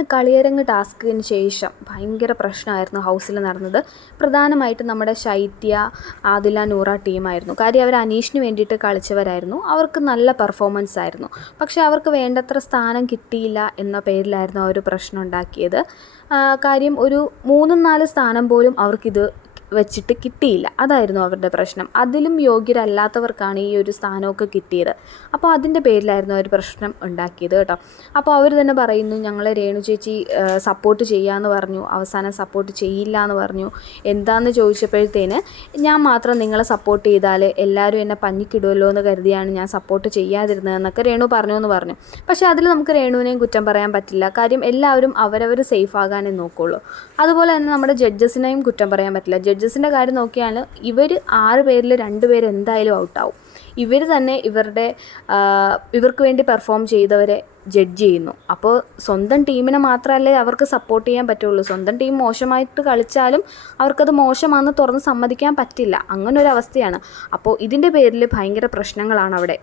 ഇന്ന് കളിയരങ്ങ് ടാസ്കിന് ശേഷം ഭയങ്കര പ്രശ്നമായിരുന്നു ഹൗസിൽ നടന്നത്. പ്രധാനമായിട്ടും നമ്മുടെ ശൈത്യ, ആദില, നൂറ ടീമായിരുന്നു. കാര്യം അവർ അനീഷിന് വേണ്ടിയിട്ട് കളിച്ചവരായിരുന്നു. അവർക്ക് നല്ല പെർഫോമൻസ് ആയിരുന്നു. പക്ഷേ അവർക്ക് വേണ്ടത്ര സ്ഥാനം കിട്ടിയില്ല എന്ന പേരിലായിരുന്നു അവർ പ്രശ്നം ഉണ്ടാക്കിയത്. കാര്യം ഒരു 3-4 സ്ഥാനം പോലും അവർക്കിത് വെച്ചിട്ട് കിട്ടിയില്ല. അതായിരുന്നു അവരുടെ പ്രശ്നം. അതിലും യോഗ്യരല്ലാത്തവർക്കാണ് ഈ ഒരു സ്ഥാനമൊക്കെ കിട്ടിയത്. അപ്പോൾ അതിൻ്റെ പേരിലായിരുന്നു അവർ പ്രശ്നം ഉണ്ടാക്കിയത് കേട്ടോ. അപ്പോൾ അവർ തന്നെ പറയുന്നു, ഞങ്ങളെ രേണു ചേച്ചി സപ്പോർട്ട് ചെയ്യാമെന്ന് പറഞ്ഞു, അവസാനം സപ്പോർട്ട് ചെയ്യില്ല എന്ന് പറഞ്ഞു. എന്താണെന്ന് ചോദിച്ചപ്പോഴത്തേന് ഞാൻ മാത്രം നിങ്ങളെ സപ്പോർട്ട് ചെയ്താൽ എല്ലാവരും എന്നെ പഞ്ഞിക്കിടുമല്ലോ എന്ന് കരുതിയാണ് ഞാൻ സപ്പോർട്ട് ചെയ്യാതിരുന്നതെന്നൊക്കെ രേണു പറഞ്ഞു എന്ന് പറഞ്ഞു. പക്ഷേ അതിൽ നമുക്ക് രേണുവിനെയും കുറ്റം പറയാൻ പറ്റില്ല. കാര്യം എല്ലാവരും അവരവർ സേഫ് ആകാനേ നോക്കുള്ളൂ. അതുപോലെ തന്നെ നമ്മുടെ ജഡ്ജസിനെയും കുറ്റം പറയാൻ പറ്റില്ല. ജഡ്ജസിൻ്റെ കാര്യം നോക്കിയാൽ ഇവർ 6 പേരിൽ 2 പേര് എന്തായാലും ഔട്ടാവും. ഇവർ തന്നെ ഇവർക്ക് വേണ്ടി പെർഫോം ചെയ്തവരെ ജഡ്ജ് ചെയ്യുന്നു. അപ്പോൾ സ്വന്തം ടീമിനെ മാത്രമല്ലേ അവർക്ക് സപ്പോർട്ട് ചെയ്യാൻ പറ്റുള്ളൂ. സ്വന്തം ടീം മോശമായിട്ട് കളിച്ചാലും അവർക്കത് മോശമാണെന്ന് തുറന്ന് സമ്മതിക്കാൻ പറ്റില്ല. അങ്ങനൊരവസ്ഥയാണ്. അപ്പോൾ ഇതിൻ്റെ പേരിൽ ഭയങ്കര പ്രശ്നങ്ങളാണ് അവിടെ.